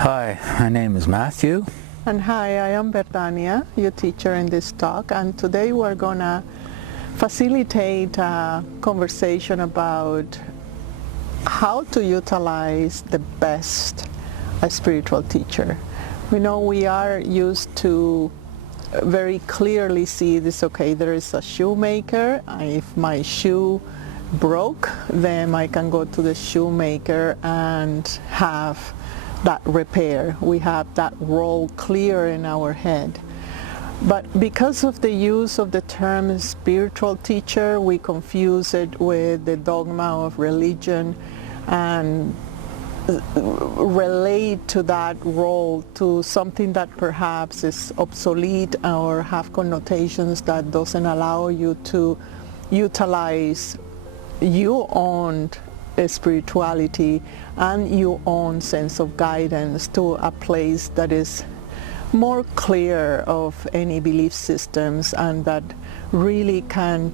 Hi, my name is Matthew. And hi, I am Bertania, your teacher in this talk, and today we're gonna facilitate a conversation about how to utilize the best a spiritual teacher. We know we are used to very clearly see this, okay, there is a shoemaker, if my shoe broke, then I can go to the shoemaker and have that repair. We have that role clear in our head. But because of the use of the term spiritual teacher, we confuse it with the dogma of religion and relate to that role to something that perhaps is obsolete or have connotations that doesn't allow you to utilize your own spirituality and your own sense of guidance to a place that is more clear of any belief systems and that really can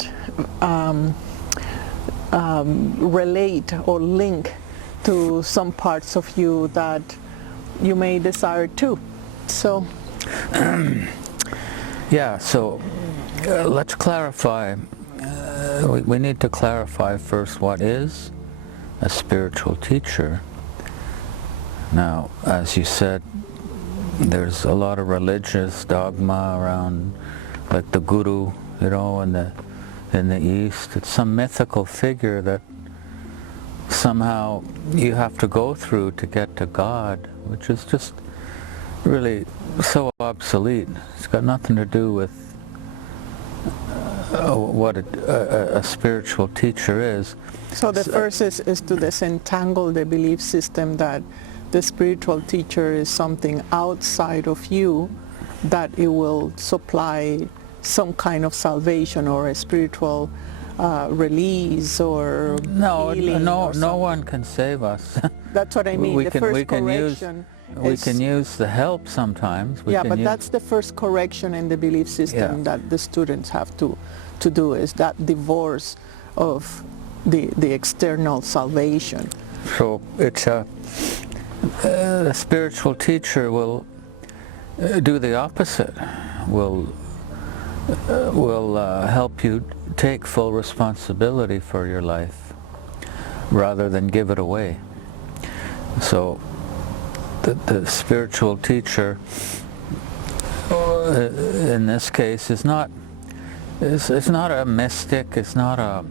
relate or link to some parts of you that you may desire to. So Yeah, so let's clarify. We need to clarify first what is a spiritual teacher. Now, as you said, there's a lot of religious dogma around, like the guru, you know, in the East. It's some mythical figure that somehow you have to go through to get to God, which is just really so obsolete. It's got nothing to do with what a spiritual teacher is. So the first is to disentangle the belief system that the spiritual teacher is something outside of you, that it will supply some kind of salvation or a spiritual release or healing. No one can save us. That's what I mean. We can use the help sometimes. But that's the first correction in the belief system that the students have to do, is that divorce of the external salvation. So it's a spiritual teacher will do the opposite. Will help you take full responsibility for your life rather than give it away. So the spiritual teacher in this case is not a mystic, it's not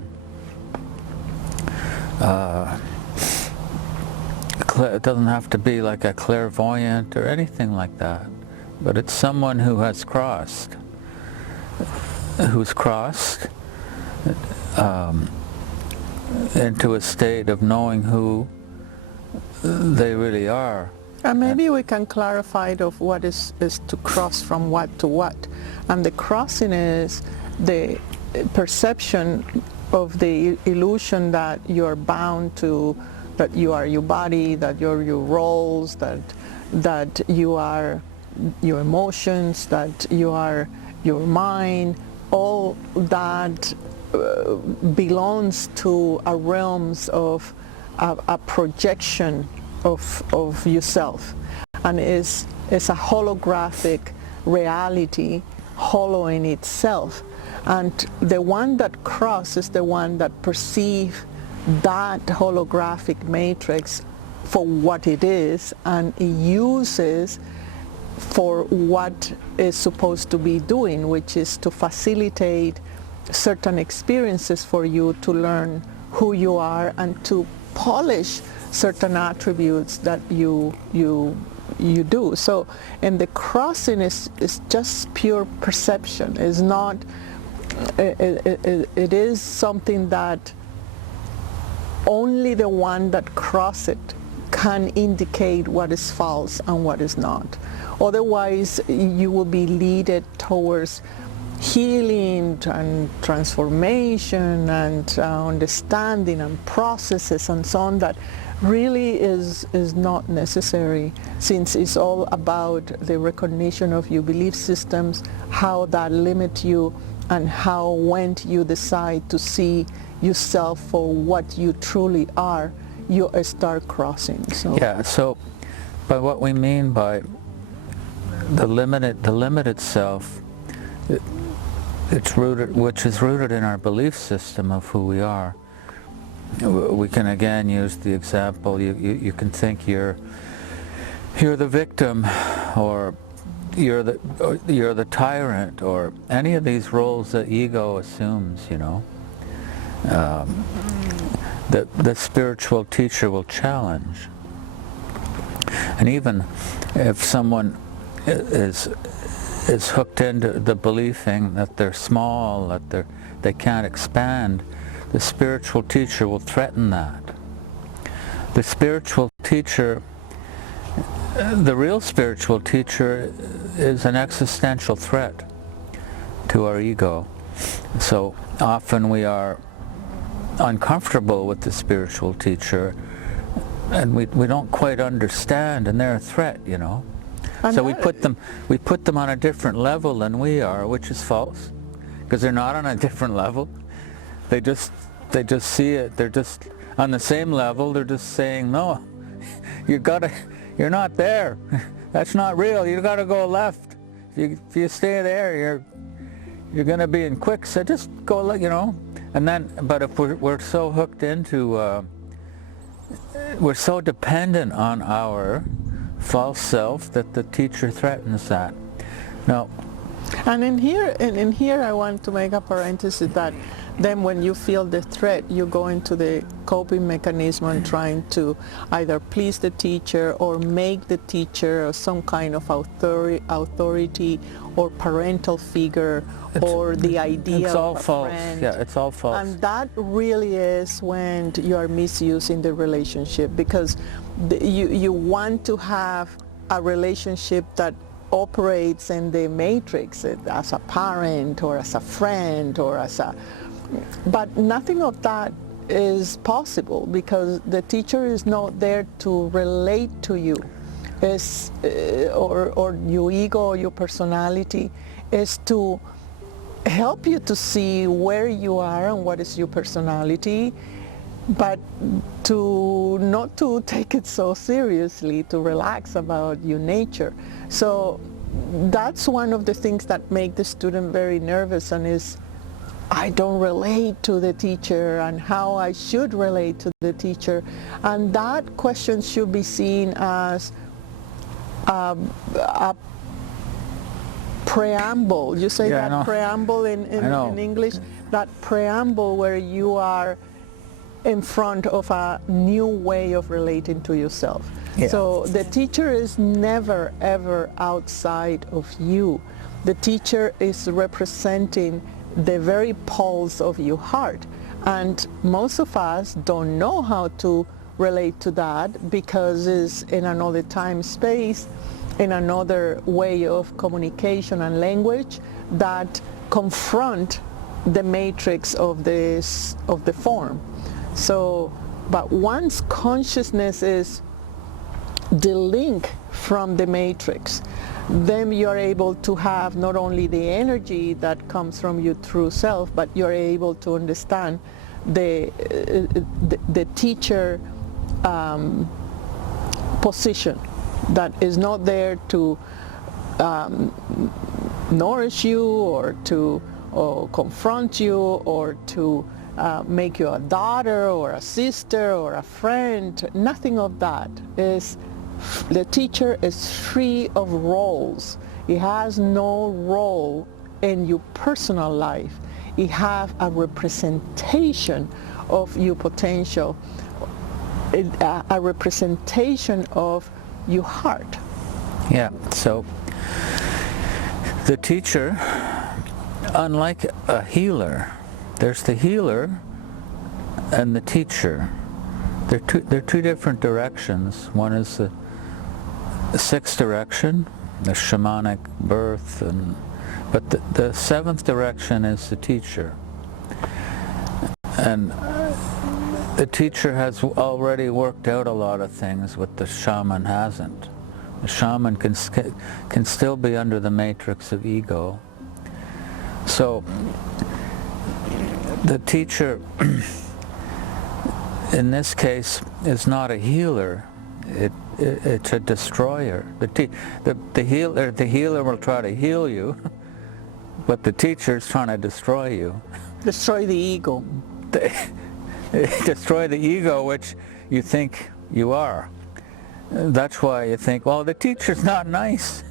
it doesn't have to be like a clairvoyant or anything like that, but it's someone who's crossed into a state of knowing who they really are. And maybe we can clarify it of what is to cross from what to what. And the crossing is the perception of the illusion that you're bound to, that you are your body, that you're your roles, that you are your emotions, that you are your mind. All that belongs to a realms of a projection of yourself, and is a holographic reality, hollow in itself. And the one that crosses, the one that perceives that holographic matrix for what it is, and it uses for what is supposed to be doing, which is to facilitate certain experiences for you to learn who you are and to polish certain attributes that you do. So, and the crossing is just pure perception. It's not. It is something that only the one that crosses it can indicate what is false and what is not. Otherwise, you will be led towards healing and transformation and understanding and processes and so on that really is not necessary, since it's all about the recognition of your belief systems, how that limit you, and how when you decide to see yourself for what you truly are, you start crossing. So yeah, so by what we mean by the limited self, it's rooted, which is rooted in our belief system of who we are. We can again use the example. You can think you're the victim, or you're the tyrant, or any of these roles that ego assumes. You know, the spiritual teacher will challenge. And even if someone is hooked into the believing that they're small, that they can't expand, the spiritual teacher will threaten that. The spiritual teacher, the real spiritual teacher, is an existential threat to our ego. So often we are uncomfortable with the spiritual teacher, and we don't quite understand, and they're a threat, you know. So we put them on a different level than we are, which is false, because they're not on a different level. They just see it. They're just on the same level. They're just saying, no, you're not there. That's not real. You got to go left. If you stay there, you're going to be in quicksand. Just go, you know. And then, but if we're so hooked into, we're so dependent on our false self that the teacher threatens that. Now, and in here I want to make a parenthesis that then when you feel the threat, you go into the coping mechanism and trying to either please the teacher or make the teacher some kind of authority or parental figure, or the idea of a friend. Yeah, it's all false. And that really is when you are misusing the relationship, because you want to have a relationship that operates in the matrix as a parent or as a friend or as a, but nothing of that is possible, because the teacher is not there to relate to you, or your ego or your personality is to help you to see where you are and what is your personality, but not to take it so seriously, to relax about your nature. So that's one of the things that make the student very nervous, and is, I don't relate to the teacher, and how I should relate to the teacher. And that question should be seen as a preamble. You say that preamble in English? That preamble where you are in front of a new way of relating to yourself. Yeah. So the teacher is never ever outside of you. The teacher is representing the very pulse of your heart, and most of us don't know how to relate to that, because it's in another time space, in another way of communication and language that confront the matrix of the form. So, but once consciousness is the link from the matrix, then you're able to have not only the energy that comes from your true self, but you're able to understand the teacher position that is not there to nourish you, or to confront you, or to make you a daughter or a sister or a friend. Nothing of that. The teacher is free of roles. He has no role in your personal life. He has a representation of your potential, a representation of your heart. Yeah, so the teacher, unlike a healer, there's the healer and the teacher. They're two different directions. One is the sixth direction, the shamanic birth, but the seventh direction is the teacher. And the teacher has already worked out a lot of things what the shaman hasn't. The shaman can still be under the matrix of ego. So the teacher in this case is not a healer. it's a destroyer. The healer will try to heal you, but the teacher's trying to destroy you. Destroy the ego. Destroy the ego which you think you are. That's why you think, well, the teacher's not nice.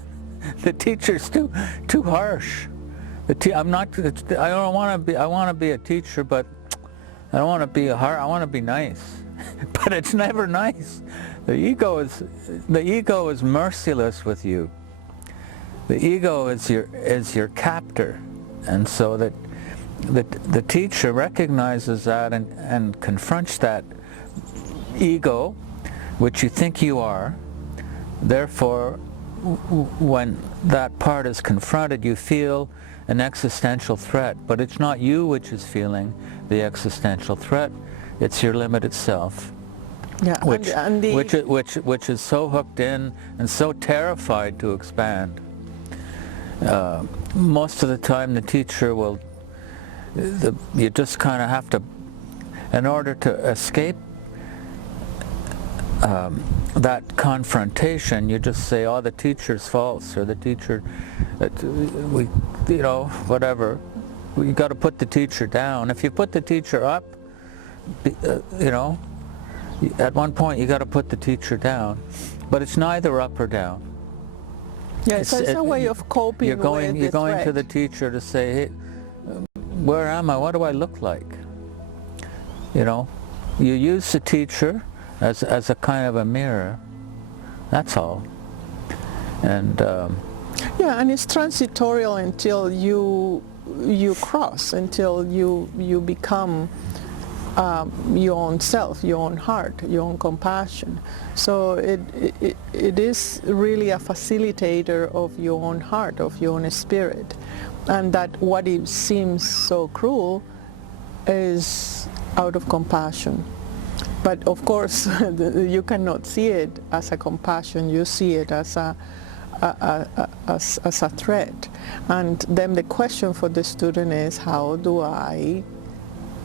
The teacher's too harsh. I'm not. I don't want to be. I want to be a teacher, but I don't want to be I want to be nice. But it's never nice. The ego is merciless with you. The ego is your captor, and so that the teacher recognizes that and confronts that ego, which you think you are. Therefore, when that part is confronted, you feel an existential threat, but it's not you which is feeling the existential threat. It's your limited self, which is so hooked in and so terrified to expand. Most of the time, the teacher will. You just kind of have to, in order to escape that confrontation, you just say, "Oh, the teacher's false," or "The teacher, whatever." You got to put the teacher down. If you put the teacher up, at one point you got to put the teacher down, but it's neither up or down. Yeah, it's a way of coping. You're going to the teacher to say, "Hey, where am I? What do I look like?" You use the teacher as a kind of a mirror. That's all. And yeah, and it's transitorial until you cross, until you become your own self, your own heart, your own compassion. So it is really a facilitator of your own heart, of your own spirit, and that what it seems so cruel is out of compassion. But of course, you cannot see it as a compassion. You see it as a threat. And then the question for the student is, how do I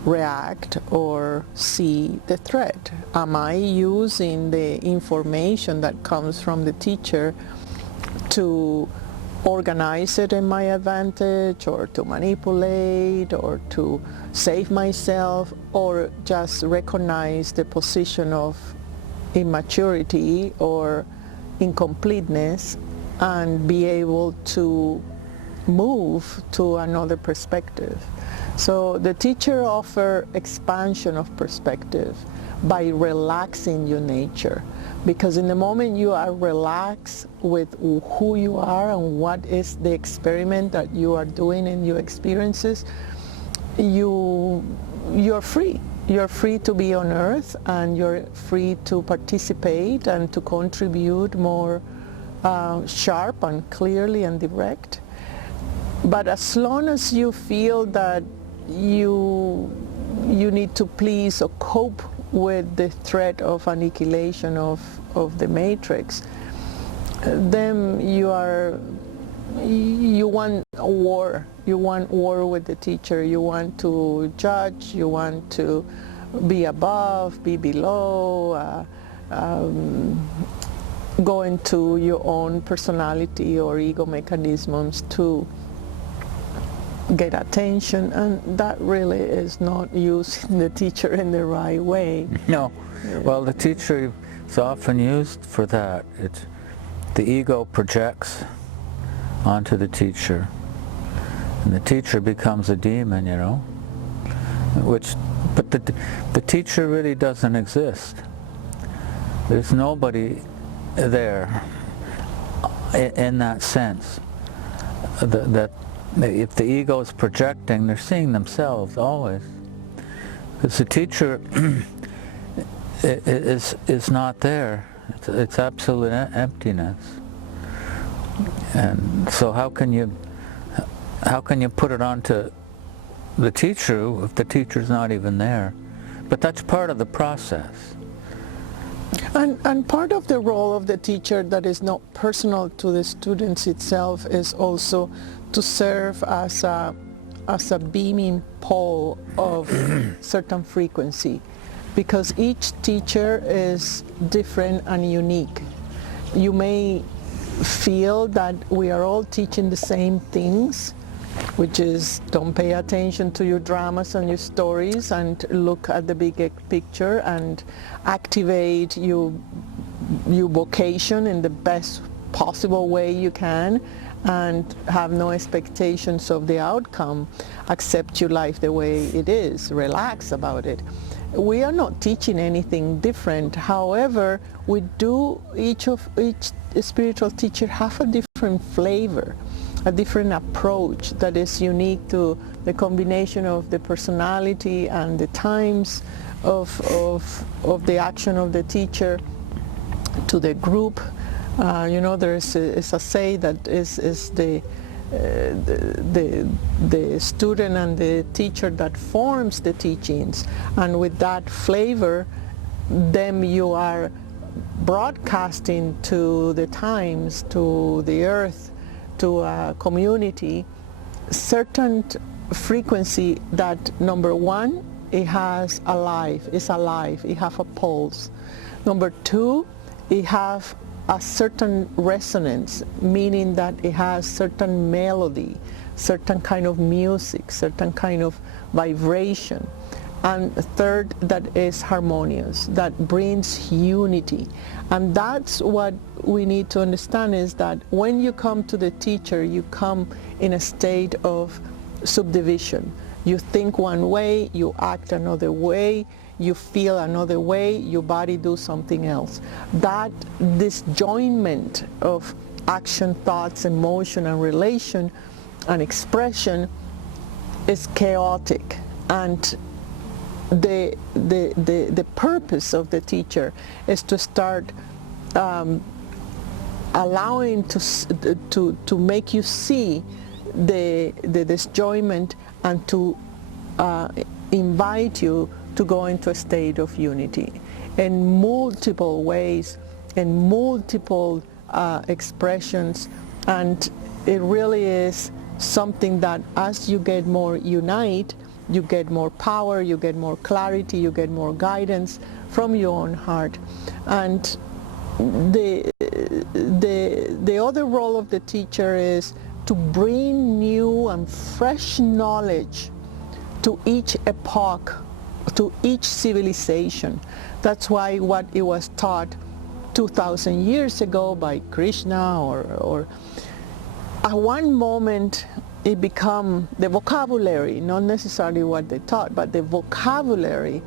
react or see the threat? Am I using the information that comes from the teacher to organize it in my advantage, or to manipulate, or to save myself, or just recognize the position of immaturity or incompleteness and be able to move to another perspective? So the teacher offers expansion of perspective by relaxing your nature, because in the moment you are relaxed with who you are and what is the experiment that you are doing in your experiences, you're free. You're free to be on earth, and you're free to participate and to contribute more sharp and clearly and direct. But as long as you feel that you need to please or cope with the threat of annihilation of the matrix, then you want a war. You want war with the teacher. You want to judge. You want to be above, be below, go into your own personality or ego mechanisms to get attention, and that really is not using the teacher in the right way. No. Well, the teacher is often used for that. The ego projects onto the teacher, and the teacher becomes a demon, but the teacher really doesn't exist. There's nobody there in that sense. That if the ego is projecting, they're seeing themselves always. Because the teacher is not there. It's absolute emptiness. And so how can you put it onto the teacher if the teacher's not even there? But that's part of the process. And part of the role of the teacher that is not personal to the students itself is also to serve as a beaming pole of certain frequency. because each teacher is different and unique. You may feel that we are all teaching the same things, which is don't pay attention to your dramas and your stories and look at the big picture and activate your vocation in the best possible way you can and have no expectations of the outcome. Accept your life the way it is, relax about it. We are not teaching anything different. However, we do, each spiritual teacher have a different flavor, a different approach that is unique to the combination of the personality and the times of the action of the teacher to the group. You know, there's a say that is the student and the teacher that forms the teachings, and with that flavor, then you are broadcasting to the times, to the earth, to a community, certain frequency that, number one, it has it's alive, it have a pulse. Number two, it have a certain resonance, meaning that it has certain melody, certain kind of music, certain kind of vibration. And third, that is harmonious, that brings unity. And that's what we need to understand, is that when you come to the teacher, you come in a state of subdivision. You think one way, you act another way, you feel another way, your body do something else. That disjointment of action, thoughts, emotion, and relation and expression is chaotic. And the purpose of the teacher is to start allowing to make you see the disjointment and to invite you to go into a state of unity in multiple ways, in multiple expressions. And it really is something that as you get more unite, you get more power, you get more clarity, you get more guidance from your own heart. And the other role of the teacher is to bring new and fresh knowledge to each epoch, to each civilization. That's why what it was taught 2,000 years ago by Krishna or at one moment it become the vocabulary, not necessarily what they taught, but the vocabulary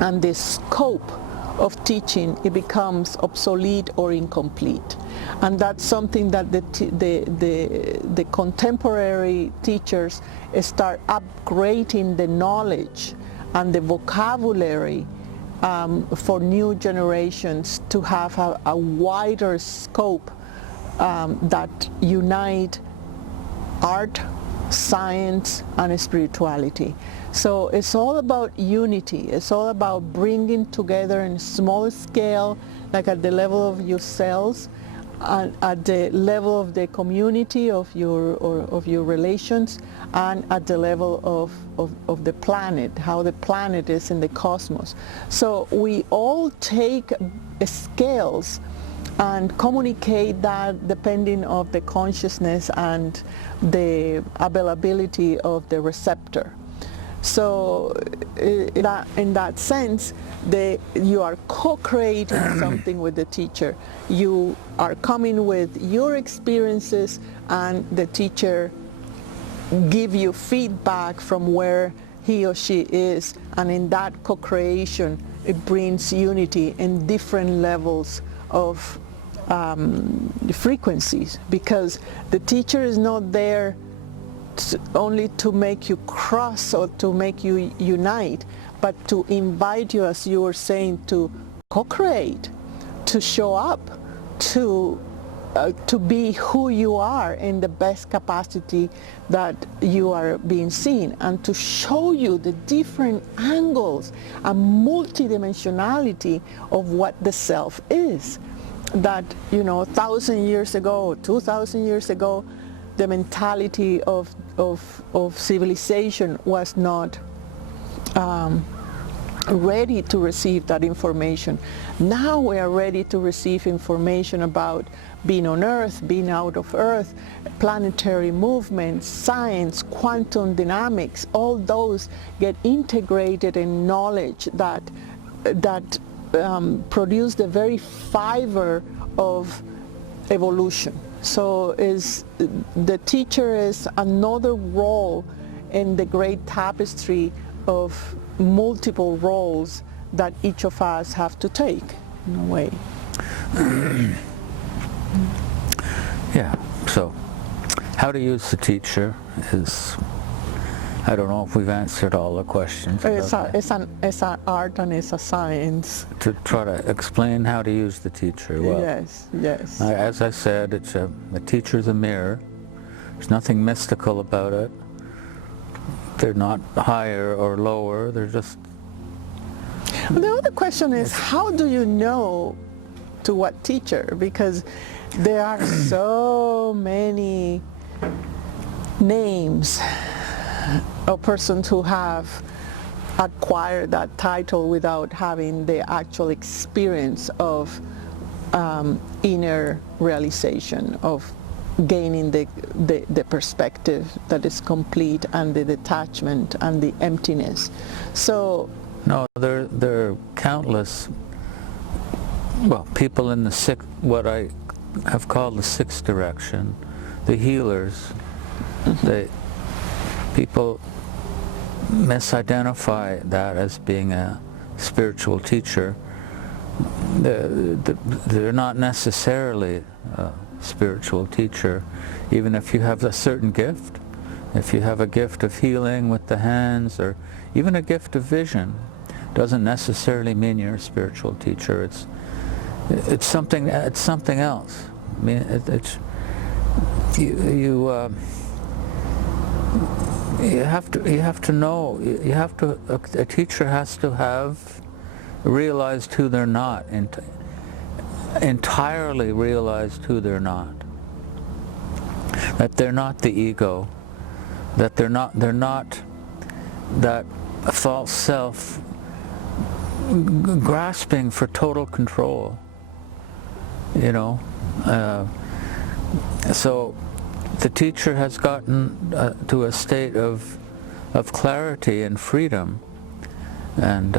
and the scope of teaching, it becomes obsolete or incomplete. And that's something that the contemporary teachers start upgrading the knowledge and the vocabulary for new generations to have a wider scope that unite art, science, and spirituality. So it's all about unity. It's all about bringing together in small scale, like at the level of your cells, at the level of the community of your relations, and at the level of the planet, how the planet is in the cosmos. So we all take scales and communicate that depending on the consciousness and the availability of the receptor. So in that sense, you are co-creating something with the teacher. You are coming with your experiences, and the teacher give you feedback from where he or she is, and in that co-creation it brings unity in different levels of frequencies, because the teacher is not there only to make you cross or to make you unite, but to invite you, as you were saying, to co-create, to show up, to be who you are in the best capacity that you are being seen, and to show you the different angles and multidimensionality of what the self is. That, 1,000 years ago, 2,000 years ago, the mentality of civilization was not ready to receive that information. Now we are ready to receive information about being on Earth, being out of Earth, planetary movements, science, quantum dynamics. All those get integrated in knowledge that produce the very fiber of evolution. So the teacher is another role in the great tapestry of multiple roles that each of us have to take, in a way. Yeah, so how to use the teacher is, I don't know if we've answered all the questions. It's an art and it's a science. To try to explain how to use the teacher. Well, yes. As I said, the teacher's a mirror. There's nothing mystical about it. They're not higher or lower, they're just... The other question is, how do you know to what teacher? Because there are so many names of persons who have acquired that title without having the actual experience of inner realization, of gaining the perspective that is complete, and the detachment and the emptiness. So no, there are countless, well, people in the what I have called the sixth direction, the healers. People misidentify that as being a spiritual teacher. They're not necessarily spiritual teacher, even if you have a certain gift. If you have a gift of healing with the hands, or even a gift of vision, doesn't necessarily mean you're a spiritual teacher. It's something else. I mean, you have to know. A teacher has to have realized who they're not, entirely realized who they're not. That they're not the ego. That they're not that false self grasping for total control. You know, so the teacher has gotten to a state of clarity and freedom, and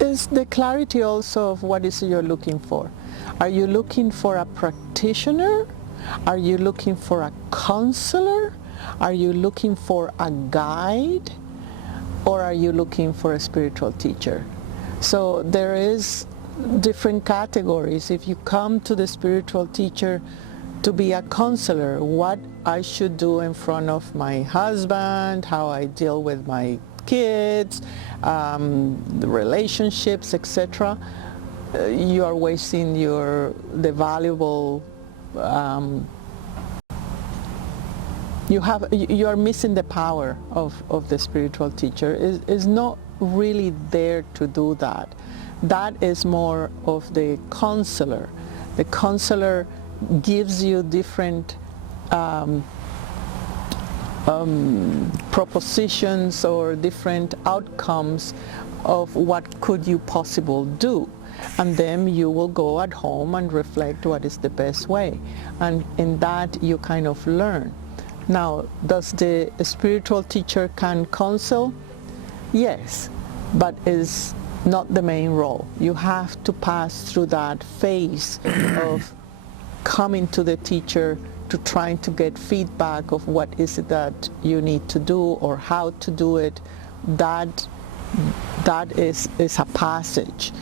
is the clarity also of what is you're looking for. Are you looking for a practitioner? Are you looking for a counselor? Are you looking for a guide? Or are you looking for a spiritual teacher? So there is different categories. If you come to the spiritual teacher to be a counselor, what I should do in front of my husband, how I deal with my kids, the relationships, etc., you are wasting the valuable. You are missing the power of the spiritual teacher. Is not really there to do that. That is more of the counselor. The counselor gives you different propositions or different outcomes of what could you possibly do, and then you will go at home and reflect what is the best way, and in that you kind of learn. Now, does the spiritual teacher can counsel? Yes, but is not the main role. You have to pass through that phase of coming to the teacher to trying to get feedback of what is it that you need to do or how to do it. That is a passage.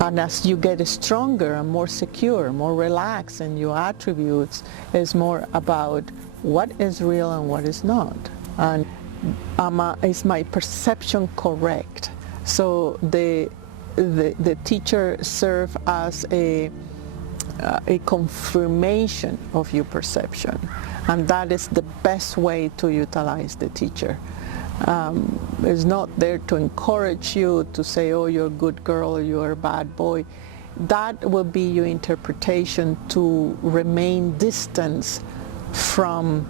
And as you get stronger and more secure, more relaxed in your attributes, is more about what is real and what is not. And is my perception correct? So the teacher serves as a confirmation of your perception, and that is the best way to utilize the teacher. It's not there to encourage you to say, oh, you're a good girl or you're a bad boy. That will be your interpretation to remain distant from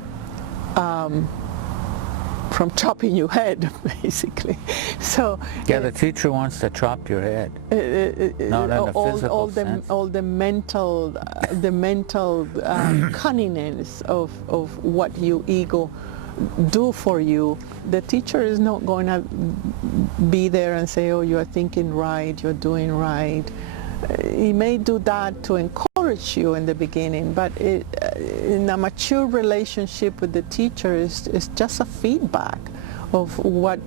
from chopping your head, basically. So Yeah, the teacher wants to chop your head. Not in a physical sense. all the mental cunningness of what your ego do for you. The teacher is not going to be there and say, oh, you're thinking right, you're doing right. He may do that to encourage you in the beginning, but in a mature relationship with the teacher is just a feedback of what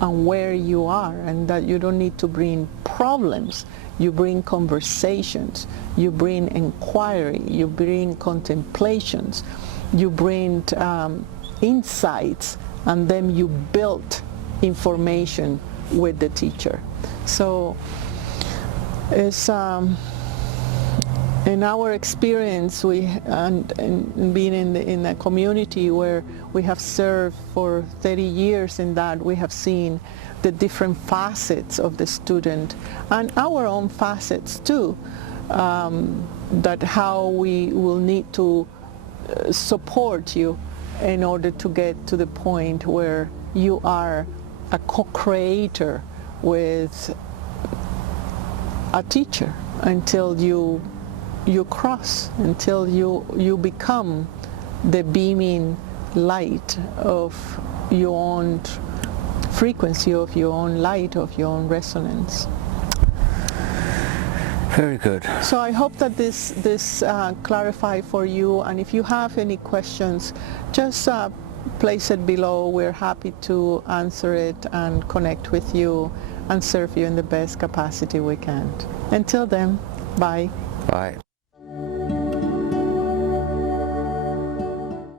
and where you are, and that you don't need to bring problems. You bring conversations, you bring inquiry, you bring contemplations, you bring insights, and then you build information with the teacher. So it's in our experience, and being in a community where we have served for 30 years, in that we have seen the different facets of the student and our own facets too, that how we will need to support you in order to get to the point where you are a co-creator with a teacher, until you cross, until you become the beaming light of your own frequency, of your own light, of your own resonance. Very good. So I hope that this clarified for you, and if you have any questions, just place it below. We're happy to answer it and connect with you and serve you in the best capacity we can. Until then, bye. Bye.